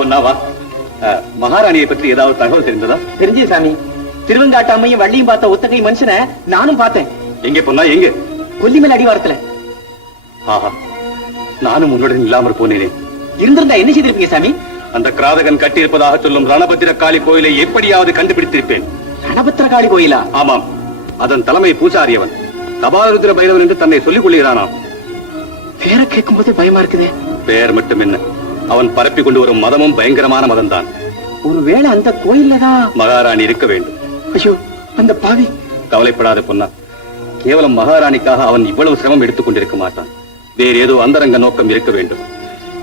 பொன்னா வா. மகாராணியை பற்றி ஏதாவது தகவல் தெரிந்ததா? தெரிஞ்சு சாமி. திருவங்காட்டாமையும் வள்ளியும் பார்த்த ஒத்தகை மனுஷனை நானும் பார்த்தேன். எங்கே பொன்னா, எங்கே? கொல்லிமேல் அடிவாரத்துல. ஆஹா, நானும் உன்னுடன் இல்லாமல் போனேனே. இருந்திருந்தா என்ன செய்திருப்பீங்க சாமி? அந்த கிராதகன் கட்டியிருப்பதாக சொல்லும் ரணபத்திரகாளி கோயிலை எப்படியாவது கண்டுபிடித்திருப்பேன். ரணபத்திரகாளி கோயிலா? ஆமாம், அதன் தலைமை பூசாரி அவன். கபாலருத்ர பைரவன் என்று தன்னை சொல்லிக் கொள்கிறானாம். பேரை கேட்கும் போதே பயமா இருக்குதே. பெயர் மட்டும் என்ன, அவன் பரப்பி கொண்டு வரும் மதமும் பயங்கரமான மதம் தான். ஒருவேளை அந்த கோயில்லதான் மகாராணி இருக்க வேண்டும். ஐயோ, அந்த பாவி! கவலைப்படாத பொன்னா, கேவலம் மகாராணிக்காக அவன் இவ்வளவு சிரமம் எடுத்துக் கொண்டிருக்க மாட்டான். வேறு ஏதோ அந்தரங்க நோக்கம் இருக்க வேண்டும்.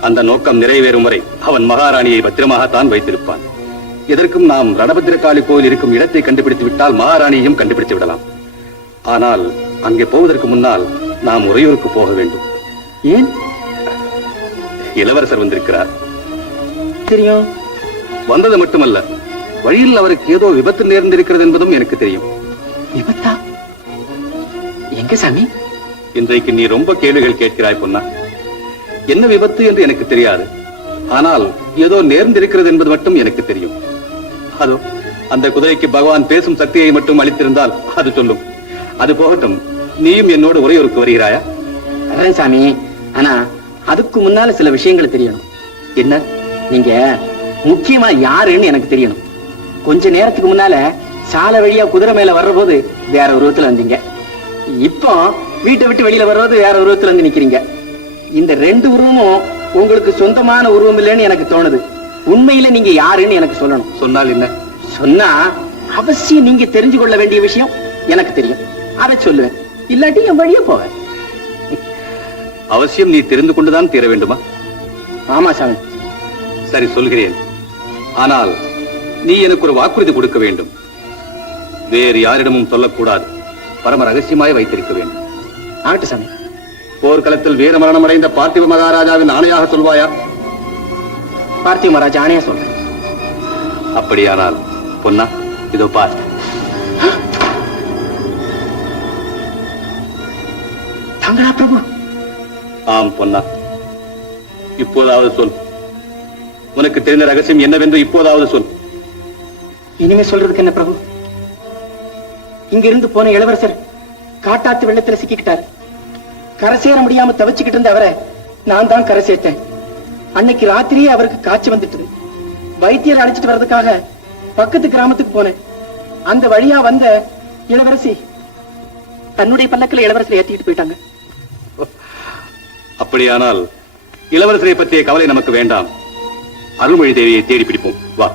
அந்த நோக்கம் நிறைவேறும் வரை அவன் மகாராணியை பத்திரமாகத்தான் வைத்திருப்பான். எதற்கும் நாம் ரணபத்திரகாளி கோயில் இருக்கும் இடத்தை கண்டுபிடித்து விட்டால் மகாராணியையும் கண்டுபிடித்து விடலாம். ஆனால் அங்கே போவதற்கு முன்னால் நாம் உறையூருக்கு போக வேண்டும். ஏன்? இளவரசர் வந்திருக்கிறார். தெரியும். வந்தது மட்டுமல்ல, வழியில் அவருக்கு ஏதோ விபத்து நேர்ந்திருக்கிறது என்பதும் எனக்கு தெரியும். விபத்தா? எங்க சாமி? இன்றைக்கு நீ ரொம்ப கேள்விகள் கேட்கிறாய் பொன்னா. என்ன விபத்து என்று எனக்கு தெரியாது. ஆனால் ஏதோ நேர்ந்திருக்கிறது என்பது மட்டும் எனக்கு தெரியும். அதோ அந்த குதிரைக்கு பகவான் பேசும் சக்தியை மட்டும் அளித்திருந்தால் அது சொல்லும். அது போகட்டும், நீயும் என்னோடு உறையூருக்கு வருகிறாயா? வரேன் சாமி. ஆனா அதுக்கு முன்னால சில விஷயங்கள் தெரியணும். என்ன? நீங்க முக்கியமா யாருன்னு எனக்கு தெரியணும். கொஞ்ச நேரத்துக்கு முன்னால சாலை வழியா குதிரை மேல வர்ற போது வேற உருவத்துல வந்தீங்க. இப்போ வீட்டை விட்டு வெளியில வர்றது வேற உருவத்துல வந்து நிக்கிறீங்க. இந்த ரெண்டு உருவமும் உங்களுக்கு சொந்தமான உருவம் இல்லைன்னு எனக்கு தோணுது. உண்மையில நீங்க யாருன்னு எனக்கு சொல்லணும். சொன்னால் என்ன? சொன்னா அவசியம் நீங்க தெரிஞ்சு கொள்ள வேண்டிய விஷயம் எனக்கு தெரியும். அதை சொல்லுவேன். இல்லாட்டி என் வழியே போவேன். அவசியம் நீ தெரிந்து கொண்டுதான் தீர வேண்டுமா? ஆமா சாமி. சரி, சொல்கிறேன். ஆனால் நீ எனக்கு ஒரு வாக்குறுதி கொடுக்க வேண்டும். வேறு யாரிடமும் சொல்லக்கூடாது. பரம ரகசியமாய் வைத்திருக்க வேண்டும். ஆகட்டு சாமி. போர்க்களத்தில் வீர மரணம் அடைந்த பார்த்திவ மகாராஜாவின் ஆணையாக சொல்வாயா? பார்த்திவ மகாராஜா ஆணையா சொல்றேன். அப்படியானால் பொன்னா, இதோ பார். தாங்களா பிரபு? ஆம் பொன்னா, இப்போதாவது சொல். உனக்கு தெரிந்த ரகசியம் என்னவென்று இப்போதாவது சொல். இனிமே சொல்றதுக்கு என்ன பிரபு? இங்கிருந்து போன இளவரசர் காட்டாத்து வெள்ளத்துல சிக்கிக்கிட்டார். கரை சேர முடியாம தவிச்சுக்கிட்டு இருந்த அவரை நான் தான் கரை சேர்த்தேன். அன்னைக்கு ராத்திரியே அவருக்கு காய்ச்சி வந்துட்டது. வைத்தியர் அழைச்சிட்டு வர்றதுக்காக பக்கத்து கிராமத்துக்கு போனேன். அந்த வழியா வந்த இளவரசி தன்னுடைய பல்லக்கில் இளவரசரை ஏற்றிட்டு போயிட்டாங்க. அப்படியானால் இளவரசரை பற்றிய கவலை நமக்கு வேண்டாம். அருள்மொழி தேவியை தேடி பிடிப்போம். வா.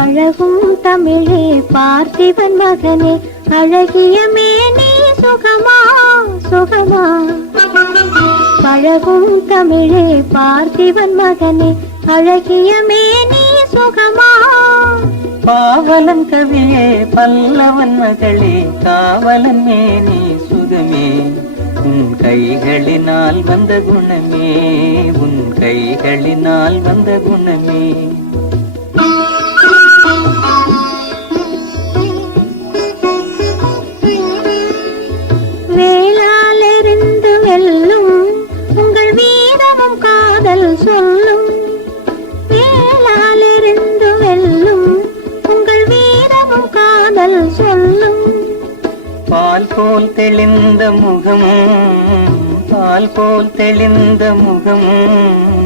அழகும் தமிழே பார்த்திபன் மகனே, அழகிய மேனி சுகமா சுகமா. பழகும் தமிழே பார்த்திபன் மகனே, அழகிய மேனி சுகமா. பாவலன் கவியே பல்லவன் மகளே, காவலன் மேனி சுகமே. உன் கைகளினால் வந்த குணமே, உன் கைகளினால் வந்த குணமே. வேளாலெறிந்து வெல்லும் உங்கள் வீரமும் காதல் சொல்லும். வேளாலெறிந்து வெல்லும் உங்கள் வீரமும் காதல் சொல்லும். பால் போல் தெளிந்த முகமும், பால் போல் தெளிந்த முகமும்,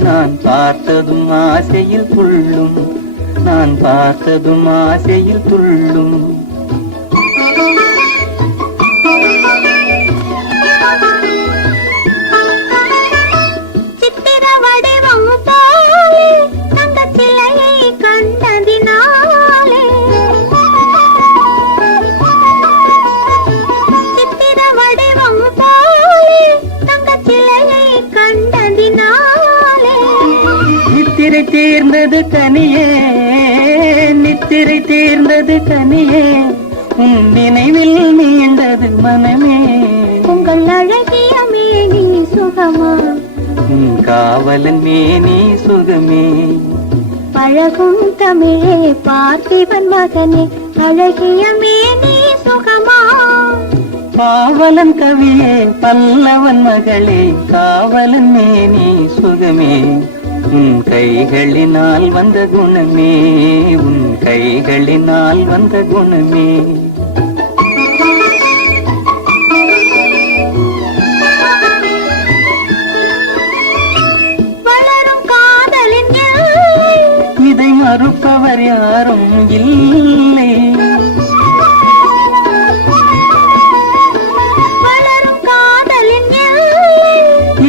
நான் பார்த்ததும் ஆசையில் துள்ளும், நான் பார்த்ததும் ஆசையில் துள்ளும். சித்திர வடிவம் போலே அந்த சிலையை கண்டதினாலே, சித்திர வடிவம் போலே திரை தேர்ந்தது கனியே, உன் நினைவில் மீண்டது மனமே. உங்கள் அழகிய மேனி சுகமா, உன் காவலன் மேனி சுகமே. பழகும் தமிழே பார்த்திபன் மகனே, அழகிய மேனி சுகமா. பாவலன் கவியே பல்லவன் மகளே, காவலன் மேனி சுகமே. உன் கைகளினால் வந்த குணமே, உன் கைகளினால் வந்த குணமே. வளரும் காதலின் இதை மறுப்பவர் யாரும் இல்லை.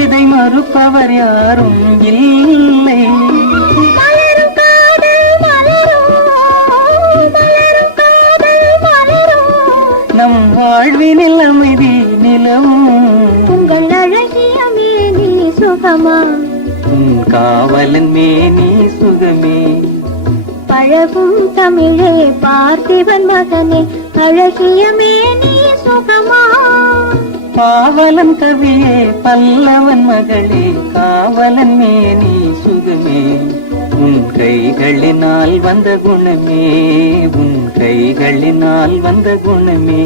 இதை மறுப்பவர் யாரும் இல்லை. மலரும் காதல் மலரும், மலரும் காதல் மலரும். நம் வாழ்வினில் அமைதி நிலவும். உங்கள் அழகிய மேனி சுகமா, உன் காவலன் மேனி சுகமே. பழகும் தமிழே பார்த்திபன் மகனே, அழகிய மேனி சுகமா. பாவலன் கவியே பல்லவன் மகளே, காவலன் மேனி சுகமே. உன் கைகளினால் வந்த குணமே, உன் கைகளினால் வந்த குணமே.